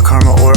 the karma ore.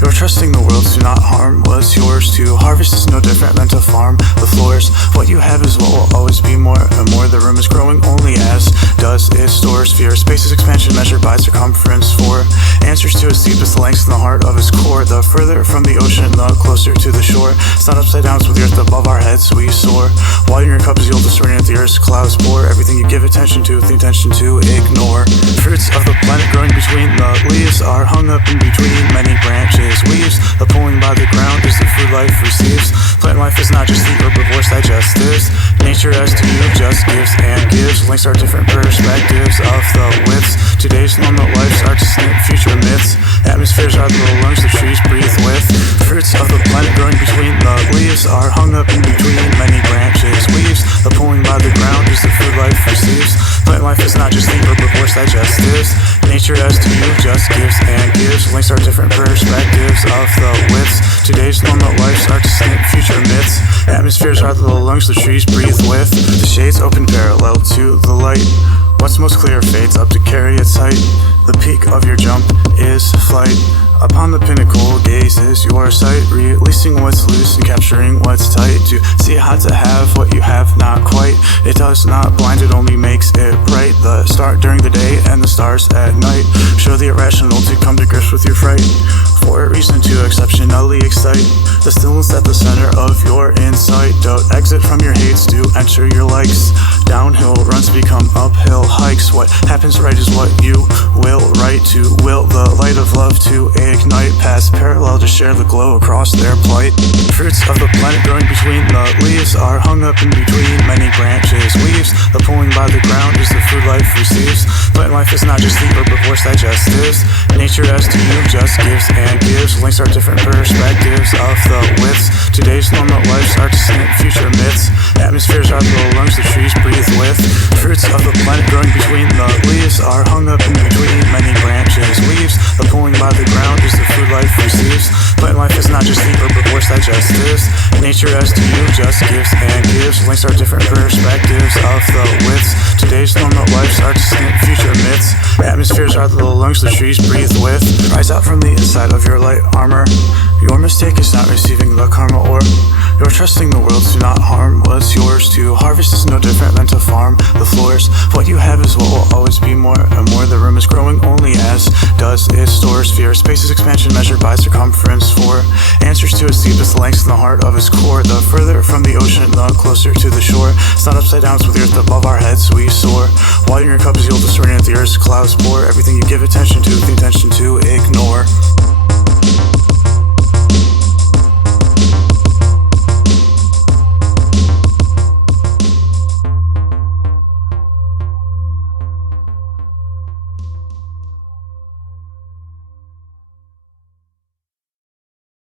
You're trusting the world to not harm what's yours. To harvest is no different than to farm the floors. What you have is what will always be more and more. The room is growing only as does its stores. Fear space's expansion measured by circumference. For answers to its deepest lengths in the heart of its core. The further from the ocean, the closer to the shore. It's not upside down, it's with the earth above our heads we soar. Water in your cup is the oldest discerning at the earth's clouds pour. Everything you give attention to, the intention to ignore. Fruits of the planet growing between the leaves are hung up in between many branches. Weaves, the pulling by the ground is the food life receives. Plant life is not just the herbivore's digestives. Nature as to you just gives and gives. Links are different perspectives of the widths. Today's normal lives are distant future myths. Atmospheres are the lungs the trees breathe with. Fruits of the planet growing between the leaves are hung up in between many branches. Weaves, the pulling by the ground is the food life receives. Plant life is not just the herbivore's digestives. Nature as to you just gives and gives. Links are different perspectives of the widths. Today's normal lives are distant future myths. Atmospheres are the lungs the trees breathe with. The shades open parallel to the light. What's most clear fades up to carry its height. The peak of your jump is flight. Upon the pinnacle gazes your sight, releasing what's loose and capturing what's tight. To see how to have what you have not quite. It does not blind, it only makes it bright. The start during the day and the stars at night. Show the irrational to come to grips with your fright. For a reason to exceptionally excite. The stillness at the center of your insight. Don't exit from your hates to enter your likes. Downhill runs become uphill hikes. What happens right is what you will write. To will the light of love to ignite. Paths parallel to share the glow across their plight. Fruits of the planet growing between the leaves are hung up in between many branches. Weaves, the pulling by the ground is the food life receives. Plant life is not just the herbivore's digestives. Nature as to you just gives and gives. Links are different perspectives of the widths. Today's normal lives are distant future myths. Atmospheres are the lungs the trees breathe with. Fruits of the planet growing between the leaves are hung up in between many branches. Weaves, the pulling by the ground is the food life receives. Plant life is not just the herbivore's digestives. Nature as to you just gives and gives. Links are different perspectives of the widths. Today's normal lives are distant future myths. Atmospheres are the lungs the trees breathe with. Rise out from the inside of your light armor. Your mistake is not receiving the karma ore. You're trusting the world to not harm what's yours. To harvest is no different than to farm the floors. What you have is what will always be more and more. The room is growing only as does its stores. Fear space's expansion measured by circumference. For answers to its deepest lengths in the heart of its core. The further from the ocean, the closer to the shore. It's not upside down, it's with the earth above our heads we soar. Water in your cup is the oldest discerning at the earth's clouds pour. Everything you give attention to, the intention to ignore.